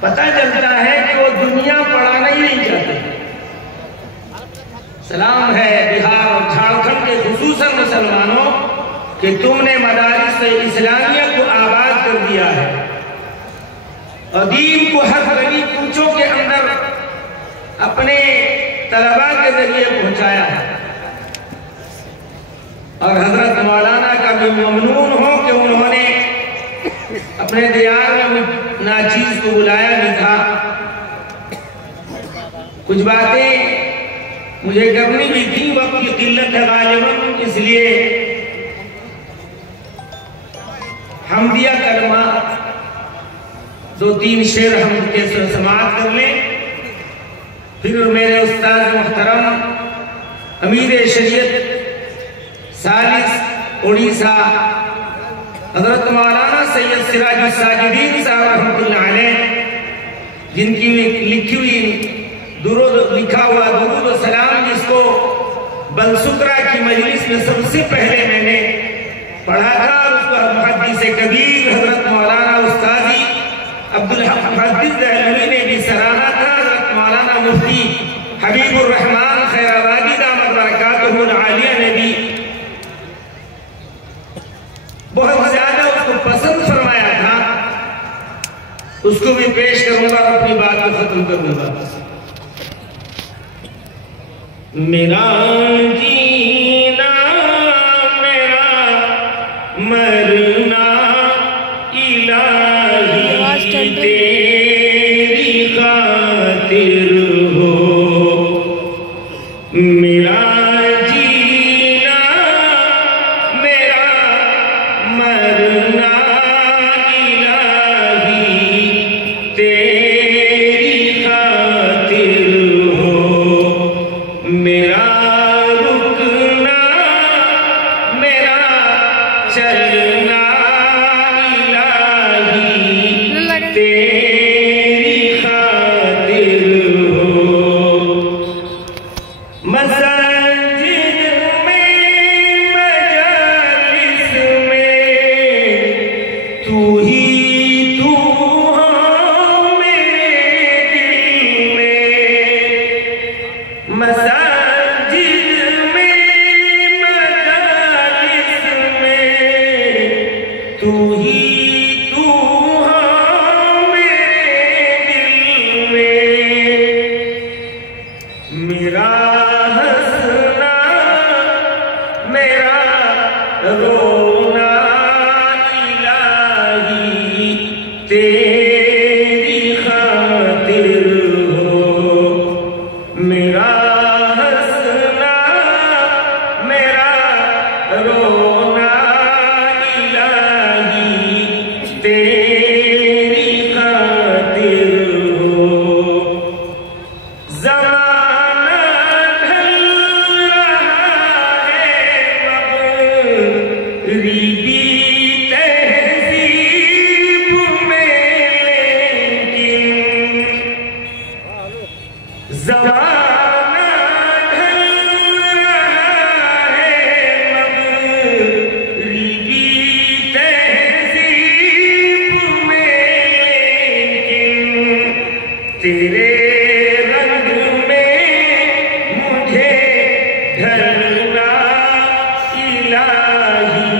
پتہ چلتا ہے کہ وہ دنیا پڑھانا ہی نہیں چاہتے. سلام ہے بہار اور جھارکھنڈ کے خصوصاً مسلمانوں کہ تم نے مدارس اسلامیہ کو آباد کر دیا ہے اور دین کو ہر گلی کوچوں کے اندر اپنے طلباء کے ذریعے پہنچایا ہے. اور حضرت مولانا کا بھی ممنون ہو کہ انہوں نے اپنے دیار میں ناچیز کو بلایا بھی تھا. کچھ باتیں مجھے کرنی بھی تھی، وقت کی قلت ہے غالباً، اس لیے حمدیہ کلمہ 2-3 شعر حمد کے سماعت کر لیں. پھر میرے استاد محترم امیر شریعت ثالث اڑیسہ حضرت مولانا سید سراج الساجدین صاحب رحمۃ اللہ علیہ، جن کی لکھی ہوئی لکھا ہوا درود و سلام جس کو بلسکرہ کی مجلس میں سب سے پہلے میں نے پڑھا تھا، اور اس کو محدث کبیر حضرت مولانا استاذی عبدالحق محدث دہلوی نے بھی سراہا تھا. حضرت مولانا مفتی حبیب الرحمن خیر آبادی دامت برکاتہ العالیہ نے بھی بہت زیادہ اس کو پسند فرمایا تھا. اس کو بھی پیش کروں گا اور اپنی بات کو ختم کروں گا. میرا جینا میرا مرنا الہی تیری خاطر ہو. میرا جینا میرا مرنا الہی تیری خاطر ہو. میرا رکنا میرا چلنا الہی تیری خاطر ہو. مساجد میں مجالس میں تو ہی تو ہاں میرے دل میں. مساجد میں مجالس میں تو ہی تو ہاں میرے دل میں. میرا ہنسنا میرا رونا الہی تیری خاطر ہو. میرا ہنسنا میرا رونا الہی تیری خاطر ہو. زمانہ ڈھل رہا ہے مغربی تہذیب میں، لیکن زمانہ ڈھل رہا ہے مغربی تہذیب میں، لیکن تیرے رنگ میں مجھے ڈھلنا الہی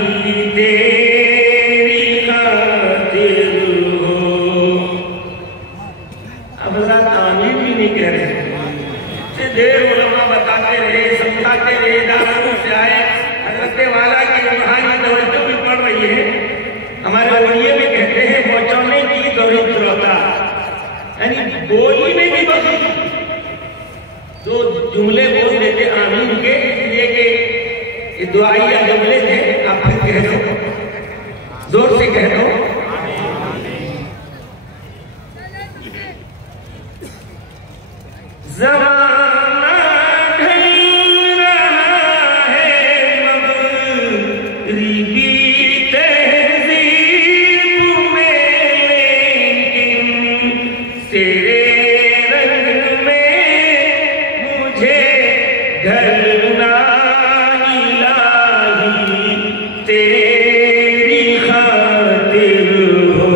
تیری خاطر ہو. اب حضرات آمین بھی نہیں کہہ رہے. دیر علماء بتاتے رہے، سمجھاتے رہے، داروں سے آئے. حضرت والا کی روحانی توجہ بھی پڑھ رہی ہے. ہمارے ولیے بھی کہتے ہیں بچونے کی دولت روتا، یعنی بولی میں بھی بخش دو جملے بول دیتے آمین کے، اس لیے کہ یہ دعائیہ جملے تھے. آپ پھر کہہ دو، زور سے کہہ دو. زمانہ ڈھل رہا ہے مغربی تہذیب میں، لیکن تیرے رنگ میں مجھے ڈھلنا الہی تیری خاطر ہو.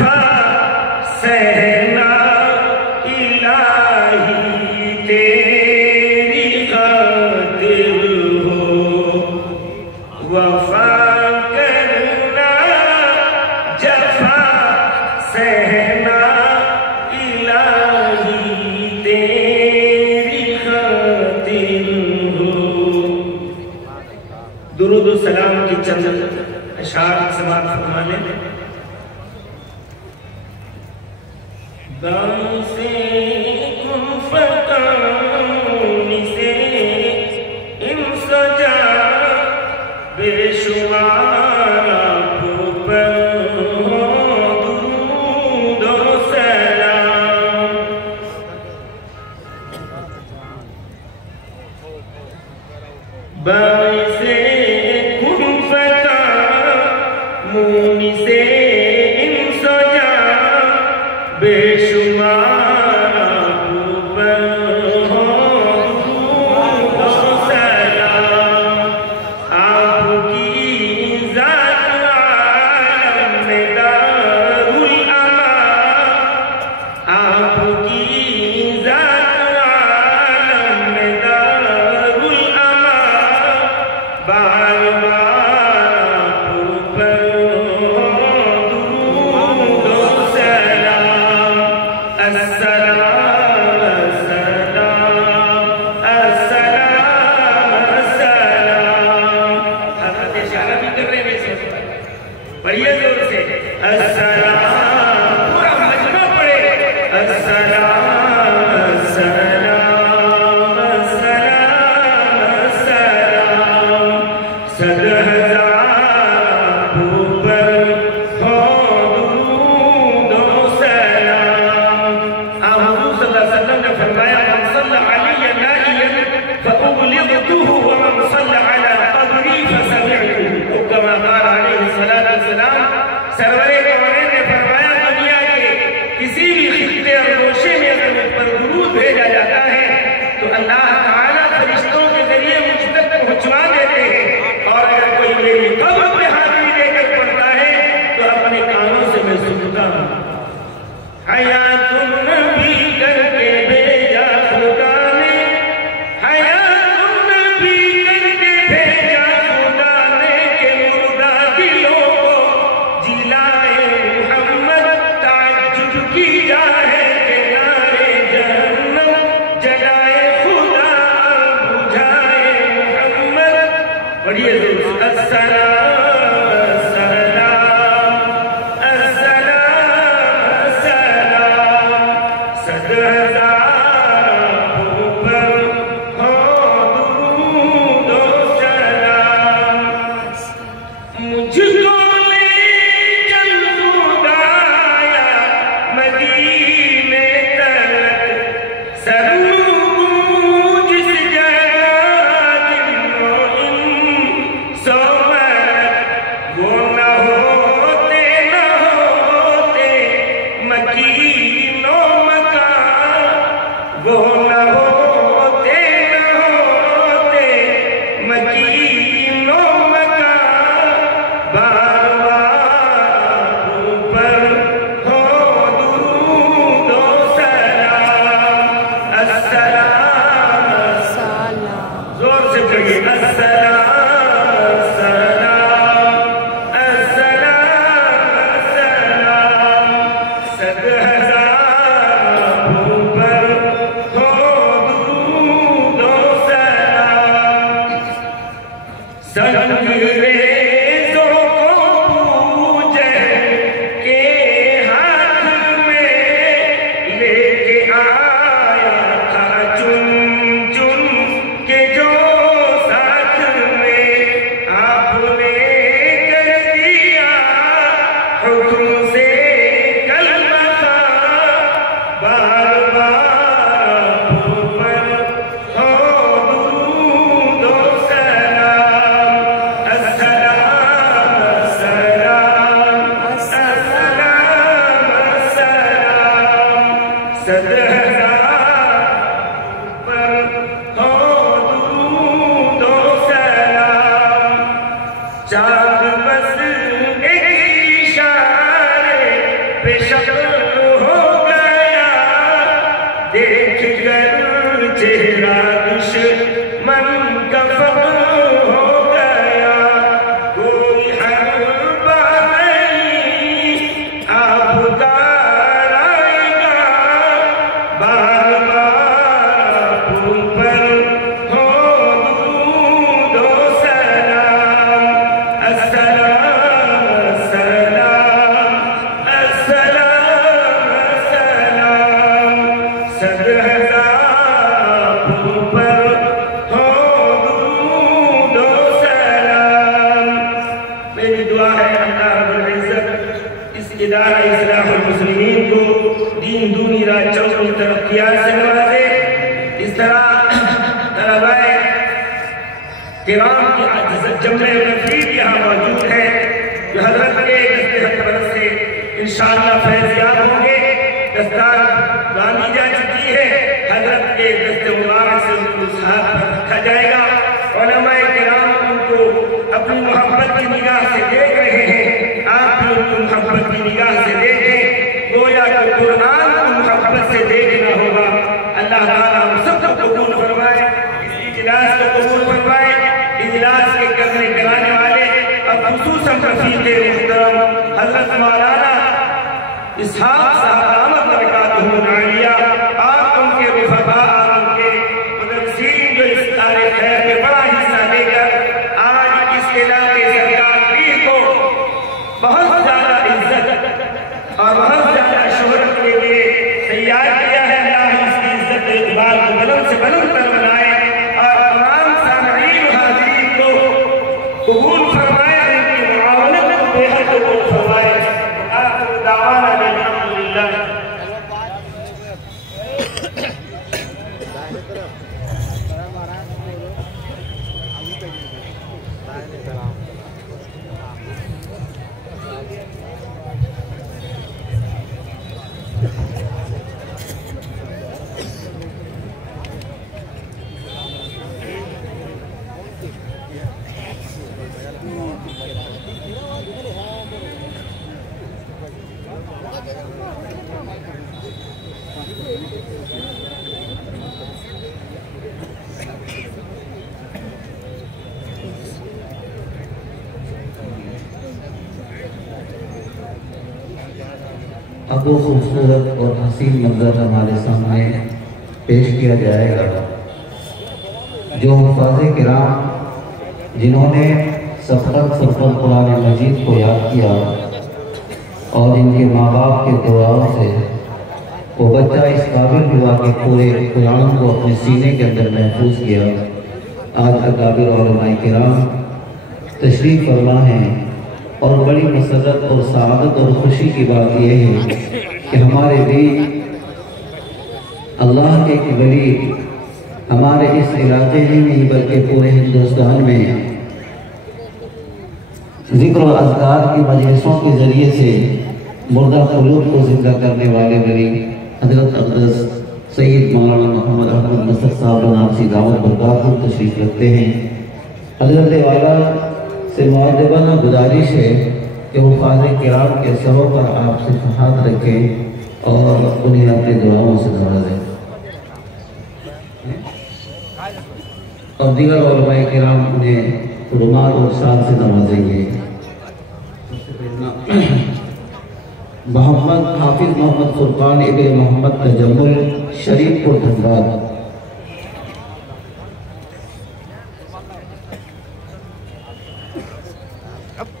جفا سہنا الہی تیری خاطر ہو، وفا کرنا جفا سہنا الہی تیری خاطر ہو۔ درود و سلام کی چند اشعار سماعت فرما لیں۔ بام سے کن فکان سے ان سجا بے شمار آپ پر ہو درود و سلام۔ بام سے کن فکان مونی سے ان سجا بے شمار آپ پر ہو درود و سلام۔ آپ کی ذات عالم میں دارالامان، آپ کی ذات عالم میں دارالامان، بار بار آپ پر بڑھئے زور سے السلام، پورا مجمع پڑے السلام السلام السلام السلام، صد ہزار اوپر ہو درود و سلام۔ آپ حضور صلی اللہ علیہ وسلم نے فرمایا من صلی علی نائیا فأبلغته ومن صلی علی قبری فسمعته، کما قال علیہ السلام۔ سرور کونین نے فرمایا دنیا کے کسی بھی خطے اور روشے میں اگر مجھ پر درود بھیجا جاتا ہے تو اللہ تعالیٰ فرشتوں کے ذریعے مجھ تک پہنچوا دیتے ہیں، اور اگر کوئی میری قبر پہ حاضری دے کر پڑھتا ہے تو اپنے کانوں سے میں سنتا ہوں۔ حیات النبی کر کے بھیجا خدا نے، حیات النبی کر کے بھیجا خدا نے، کہ مردہ دلوں کو جلائے محمد، تعجب کی جائے کہ نارے جہنم جلائے خدا اور بجھائے محمد۔ بڑھئے زور سے السلام السلام السلام السلام، صد ہزار اوپر ہو درود و سلام۔ مجھ کو لے چل خدایا مدینے تک، سرو جس جگہ جن و انس و ملک، وہ نہ ہوتے مکین و مکان، وہ نہ ہوتے مکین و مکان، بار بار اوپر ہو درود و سلام۔ السلام زور سے پڑھئے السلام السلام السلام السلام، صد ہزار اوپر ہو درود و سلام۔ سنگریزوں کو پوجے کے ہاتھ میں لے کے آیا تھا چن چن کے جو ساتھ میں، آپ نے کر دیا حکم سے کلمہ خواہ، بار بار اوپر ہو درود و سلام۔ السلام السلام السلام السلام، صد ہزار اوپر ہو درود و سلام۔ چاند بس ایک اشارے پہ شک ہو گیا دیکھ کر چہرہ دشمن کا فخر ہو گیا کوئی حرب نہیں آپ دار آئے گا بار بار پر ہو درود و سلام السلام السلام السلام السلام صد ہزار پر ہو درود و سلام میری دعا ہے اللہ رب العزت اس ادارہ اصلاح المسلمین کو دین دونی رات چوکی ترقیات سے نوازے اس طرح طلباء کرام کی جمع رفیق یہاں موجود ہے جو حضرت کے دست حکمت سے انشاءاللہ فیضیاب ہوں گے دستار باندھی جا چکی ہے حضرت کے دست مبارک سے ان کو اس ہاتھ پر رکھا جائے گا علماء کرام ان کو اپنی محبت کی نگاہ سے دیکھ رہے ہیں آپ بھی ان کو محبت کی نگاہ سے دیکھیں گویا کہ قرآن کو محبت سے دیکھنا ہوگا اللہ تعالیٰ ہم سب کو قبول فرمائے اس اجلاس کو قبول فرمائے اجلاس کے کرنے کرانے والے اور خصوصاً رفیق محترم حضرت مولانا اسحاق صاحب احمد برکاتہ العالیہ آپ ان کے رفقا ان کے مدرسین جو اس کارِ خیر میں بڑا حصہ لے کر آج اس علاقے سرکار پیر کو بہت زیادہ عزت اور بہت زیادہ شہرت کے لیے تیار کیا ہے اللہ اس کی عزت اقبال کو بلند سے بلند کر بنائے اور تمام سامعین و حاضرین کو قبول فرمائے ان کی معاونت کو بے حد قبول فرمائے آخر دعوانا الحمدللہ اب وہ خوبصورت اور حسین منظر ہمارے سامنے پیش کیا جائے گا جو حفاظ کرام جنہوں نے سفرت قرآن مجید کو یاد کیا اور ان کے ماں باپ کے دعاؤں سے وہ بچہ اس قابل ہوا کہ پورے قرآن کو اپنے سینے کے اندر محفوظ کیا آج اکابر علماء کرام تشریف فرما ہیں اور بڑی مسرت اور سعادت اور خوشی کی بات یہ ہے کہ ہمارے بیچ اللہ کے ایک ولی ہمارے اس علاقے ہی نہیں بلکہ پورے ہندوستان میں ذکر و اذکار کی مجلسوں کے ذریعے سے مردہ قلوب کو زندہ کرنے والے ولی حضرت اقدس سید مولانا محمد احمد نصر صاحب بنارسی دعوت برکاتہ تشریف رکھتے ہیں حضرت والا سے معدبانہ گزارش ہے کہ وہ حفاظ کرام کے سروں پر آپ سے ہاتھ رکھیں اور انہیں اپنے دعاؤں سے نوازیں اور دیگر علماء کرام انہیں رومال اور شال سے نوازیں گے محمد حافظ محمد فرقان ابن محمد تجمل شریف پور دھنباد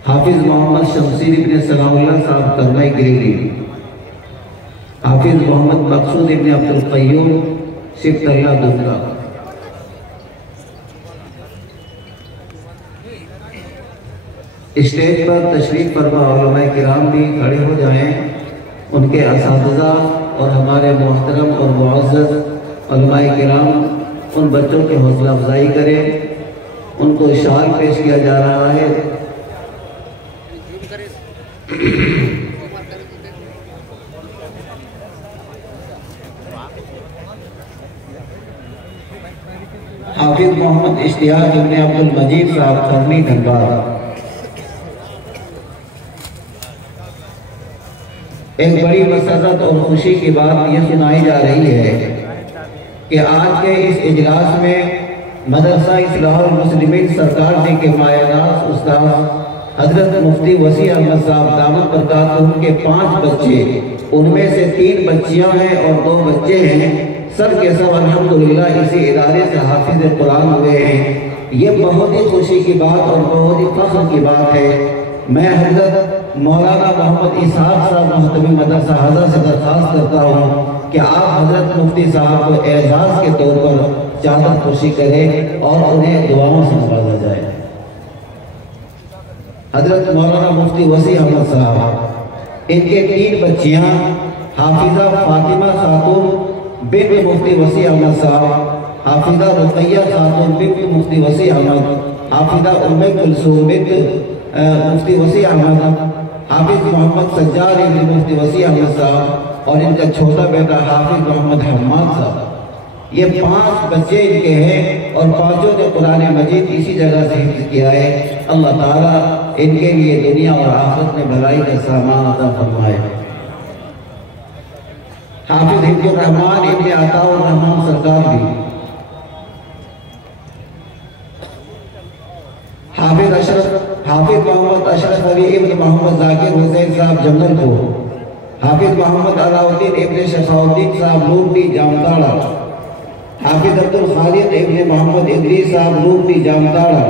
حافظ محمد شمسیر ابن سلام اللہ صاحب کرنائی گریوری حافظ محمد مقصود ابن عبد القیوم شفت اللہ دنگا اسٹیج پر تشریف فرما علماء کرام بھی کھڑے ہو جائیں ان کے اساتذہ اور ہمارے محترم اور معزز علماء کرام ان بچوں کی حوصلہ افزائی کریں ان کو شال پیش کیا جا رہا ہے حافظ محمد اشتیاق ابن عبد المجید صاحب کرنی دھنباد ایک بڑی مسرت اور خوشی کی بات یہ سنائی جا رہی ہے کہ آج کے اس اجلاس میں مدرسہ اصلاح المسلمین سرکار جی کے مایہ ناز استاد حضرت مفتی وسیع احمد صاحب دامت برکاتہ کے 5 بچے، ان میں سے 3 بچیاں ہیں اور 2 بچے ہیں، سب کے سب الحمدللہ اسی ادارے سے حافظ قرآن ہوئے ہیں۔ یہ بہت ہی خوشی کی بات اور بہت ہی فخر کی بات ہے۔ میں حضرت مولانا محمد اسحاق صاحب محتمی مدرسہ حضرت سے درخواست کرتا ہوں کہ آپ حضرت مفتی صاحب کو اعزاز کے طور پر چادر خوشی کریں اور انہیں دعاؤں سے نوازا جائے۔ حضرت مولانا مفتی وسیع احمد صاحب، ان کے 3 بچیاں حافظہ فاطمہ خاتون بنت مفتی وسیع احمد صاحب، حافظہ رقیہ خاتون بنت مفتی وسیع احمد، حافظہ ام کلثوم بنت مفتی وسیع احمد، حافظ محمد سجاد ابن مفتی وسیع احمد صاحب اور ان کا چھوٹا بیٹا حافظ محمد حماد صاحب۔ یہ 5 بچے ان کے ہیں اور 5 نے قرآن مجید اسی جگہ سے حفظ کیا ہے۔ اللہ تعالیٰ ان کے لیے دنیا اور آخرت میں بھلائی کا سامان عطا فرمائے۔ حافظ حفظ الرحمان ابن عطا الرحمان سرکار بھی، حافظ محمد اشرف علی ابن محمد ذاکر حسین صاحب جنگل کو، حافظ محمد علاؤالدین ابن شفاؤالدین صاحب نورڈی جامتاڑا، حافظ عبدالخالق ابن محمد ادریس صاحب نورڈی جامتاڑا،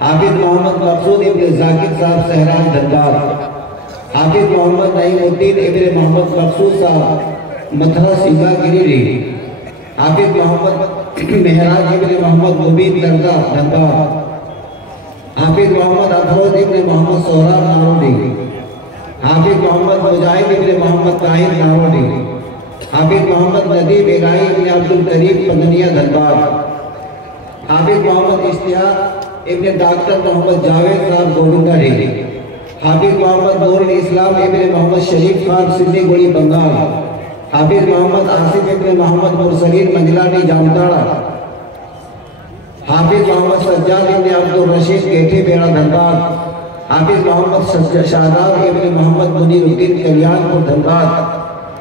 حافظ محمد مقصود ابن ذاکر صاحب سہران دھنباد، حافظ محمد نعیم الدین ابن محمد مقصود صاحب متھرا سنگا گریڈی، حافظ محمد مہراج ابن محمد مبین درگاہ دھنباد، حافظ محمد افروز ابن محمد سہراب ناروڈی، حافظ محمد مجاہد ابن محمد طاہر ناروڈی، حافظ محمد ندیب الہی ابن عبدالکریم پندنیہ دھنباد، حافظ محمد اشتیاق ابن ڈاکٹر محمد جاوید صاحب گوبندہ ڈیلی، حافظ محمد نور الاسلام ابن محمد شریف خان سندھی گوڑی بنگال، حافظ محمد آصف ابن محمد مرسلین منجلاڈی جامتاڑا، حافظ محمد سجاد ابن عبدالرشید گیٹھی بیڑا دھنباد، حافظ محمد شاداب ابن محمد منیر الدین کلیان پور دھنباد،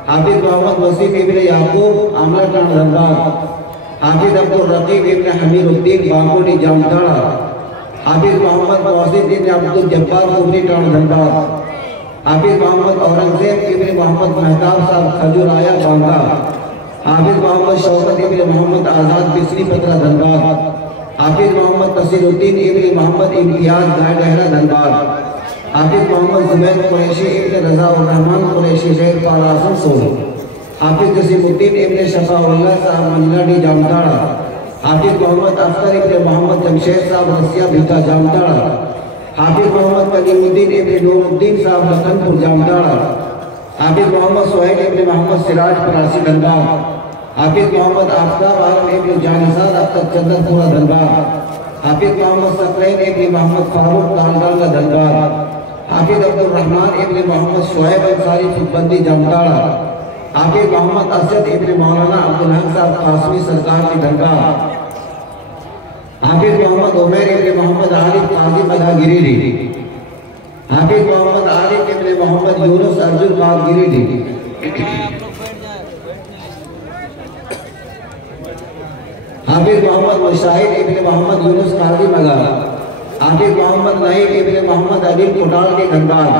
حافظ محمد وسیم ابن یعقوب عملہ ٹان دھنباد، حافظ عبدالرقیب ابن حمیر الدین بانگوڑی جامتاڑا، حافظ محمد محسن ابن عبدالجبار کبری ٹان دھنباد، حافظ محمد اورنگزیب ابن محمد مہتاب صاحب کھجورایا بانگا، حافظ محمد شوکت ابن محمد آزاد بسری پترہ دھنباد، حافظ محمد تصیر الدین ابن محمد امتیاز گائے ڈہرہ دھنباد، حافظ محمد زبیر قریشی ابن رضا الرحمن قریشی غیر پاراسن سول، حافظ جسیم الدین ابن شفاء اللہ صاحب منجلاڈی جامتاڑا، حافظ محمد اختر ابن محمد جمشید صاحب رسیہ بھیتا جامتاڑا، حافظ محمد کلیم الدین ابن نور الدین صاحب لکھن پور جامتاڑا، حافظ محمد سہیل ابن محمد سراج پراسی دھنباد، حافظ محمد آفتاب عالم ابن جانساد اختر چندر پورہ دھنباد، حافظ محمد سقلین ابن محمد فاروق دالڈالہ دھنباد، حافظ عبدالرحمن ابن محمد شعیب انصاری خودبندی جامتاڑا، حافظ محمد اسد ابن مولانا عبدالحق صاحب قاسمی سرکار کی دھنباد، حافظ محمد عمیر ابن محمد عارف قاضی مدہ گریڈی، حافظ محمد عارف ابن محمد یونس ارجن باد گریڈی، حافظ محمد مشاہد ابن محمد یونس قاضی مگا، حافظ محمد نعیم ابن محمد علیم کوٹال کے دھنباد،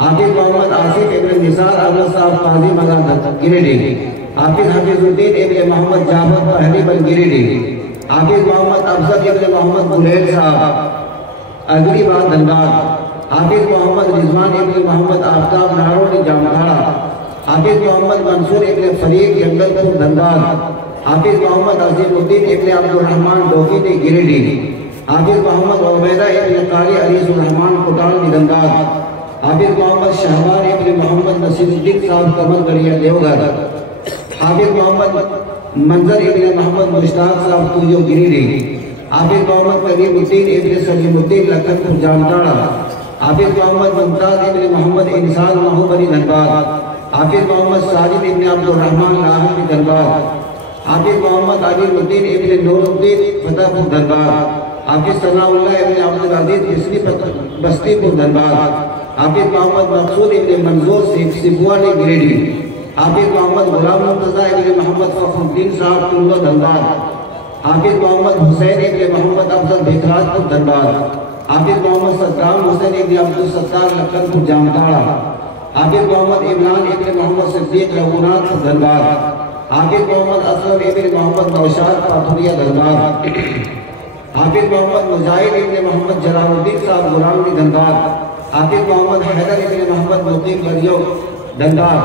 حافظ محمد آصف ابن نثار احمد صاحب قاضی مگا گریڈی، حافظ حفیظ الدین ابن محمد جعفر پہلی بن گریڈی، حافظ محمد افضل ابن محمد بلیل صاحب اگری باد دھنباد، حافظ محمد رضوان ابن محمد آفتاب ناروڈی جامتاڑا، حافظ محمد منصور ابن فریق جنگل پور دھنباد، حافظ محمد عظیم الدین ابن عبدالرحمن ڈوکیٹی گریڈی، حافظ محمد عبیدہ ابن قاری علیز الرحمن کوٹال دھنباد، حافظ محمد شہبان ابن محمد نصیر الدین صاحب کمل گڑیا دیوگھر، حافظ محمد منظر ابن محمد مشتاق صاحب توجو گریڈی، حافظ محمد کریم الدین ابن سلیم الدین لکھن پور جامتاڑا، حافظ محمد ممتاز ابن محمد انسان محمد دھنباد، حافظ محمد ساجد ابن عبدالرحمن لاہوری دھنباد، حافظ محمد علی الدین ابن نور الدین فتح پور دھنباد، حافظ ثناء اللہ ابن عبدالعزیز بستی پور دھنباد، حافظ محمد مقصود ابن منظور سبوانی گریڈی، حافظ محمد غلام مرتضی ابن محمد فخر الدین صاحب تلو دھنباد، حافظ محمد حسین ابن محمد افضل بکراج پور دھنباد، حافظ محمد ستام حسین ابن عبدالستار لکھن پور جامتاڑا، حافظ محمد عمران ابن محمد صدیق رغونات پور دھنباد، حافظ محمد اسلم ابن محمد نوشاد پاتھوریا دھنباد، حافظ محمد مجاہد ابن محمد جلال الدین صاحب غلامی دھنباد، حافظ محمد حیدر ابن محمد مقیم گریو دھنباد،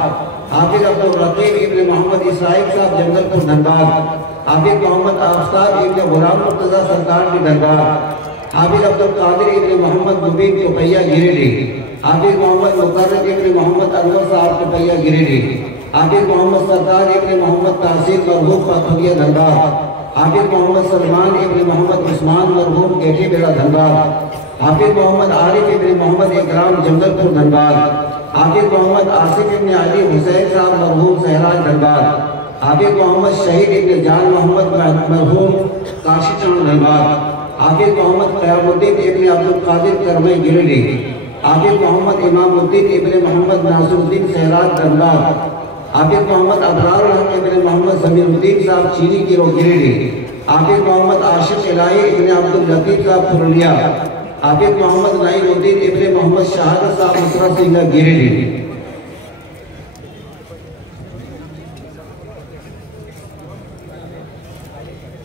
حافظ عبدالرقیب ابن محمد اسرائیل صاحب جنگل پور دھنباد، حافظ محمد آفتاب ابن غلام مرتضی سرکار کی دھنباد، حافظ عبدالقادر ابن محمد مبین چوپیا گریڈی، حافظ محمد مقرر ابن محمد انور صاحب چوپیا گریڈی، حافظ محمد سردار ابن محمد تحصیل مرحوم پاتھوریا دھنباد، حافظ محمد سلمان ابن محمد عثمان مرحوم گیٹی بیڑا دھنباد، حافظ محمد عارف ابن محمد اکرام جنگل پور دھنباد، حافظ محمد آصف ابن علی حسین صاحب مرحوم سہراج دھنباد، حافظ محمد شہید ابن جان محمد مرحوم کاشی چاند دھنباد، حافظ محمد قیام الدین ابن عبدالقادر کرمئی گریڈی، حافظ محمد امام الدین ابن محمد ناصر الدین سہراج دھنباد، حافظ محمد ابرار الحق ابن محمد ضمیر الدین صاحب چینی گیرو گریڈی، حافظ محمد عاشق الہی ابن عبداللطیف صاحب پرولیا، حافظ محمد نعیم الدین ابن محمد شہادت صاحب مصرہ سنگھا گریڈی،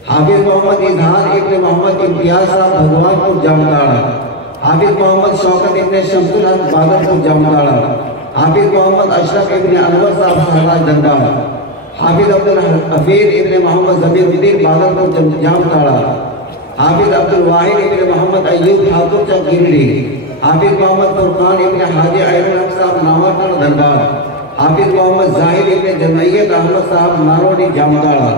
حافظ محمد اظہار ابن محمد امتیاز صاحب بھگوان پور جامتاڑا، حافظ محمد شوکت ابن شمس الحق بادر پور جامتاڑا، حافظ محمد اشرف ابن انور صاحب سہراج دھنباد، حافظ عبدالحفیظ ابن محمد ضمیر الدین بادر پور جامتاڑا، حافظ عبدالواحد ابن محمد ایوب ٹھاکر چک گریڈی، حافظ محمد فرقان ابن حاجی عین الحق صاحب ناوٹر دھنباد، حافظ محمد زاہد ابن جمعیت احمد صاحب ناروڈی جامتاڑا،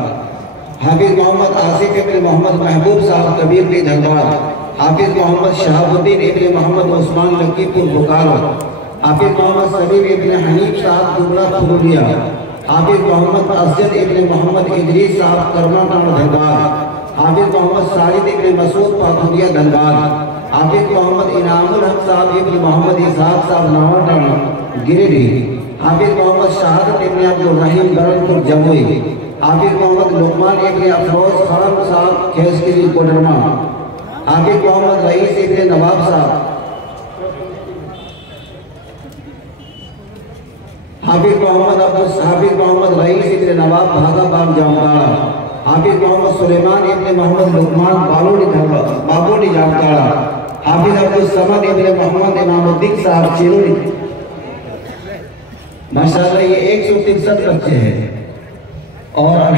حافظ محمد آصف ابن محمد محبوب صاحب کبیر کی دھنباد، حافظ محمد شہاب الدین ابن محمد عثمان لکی پور بکارو، حافظ محمد سلیم ابن حنیف صاحب دبلا پرولیا، حافظ محمد اسجد ابن محمد ادریس صاحب کرمانٹاڑ دھنباد، حافظ محمد ساجد ابن مسعود پاتھوریا دھنباد، حافظ محمد انعام الحق صاحب ابن محمد اسحاق صاحب ناوٹاڑ گریڈی، حافظ محمد شہادت ابن عبدالرحیم برن پور جموئی، حافظ محمد لقمان ابن افروز خان صاحب کھیسکری کوڈرما، حافظ محمد رئیس ابن نواب صاحب، حافظ محمد رئیس ابن نواب بھاگا بام جامتاڑا، حافظ محمد سلیمان ابن محمد لقمان بابوڑی جامتاڑا، حافظ عبدالصمد ابن محمد امام الدین صاحب چیروڑی۔ ماشاءاللہ یہ 163 بچے ہیں اور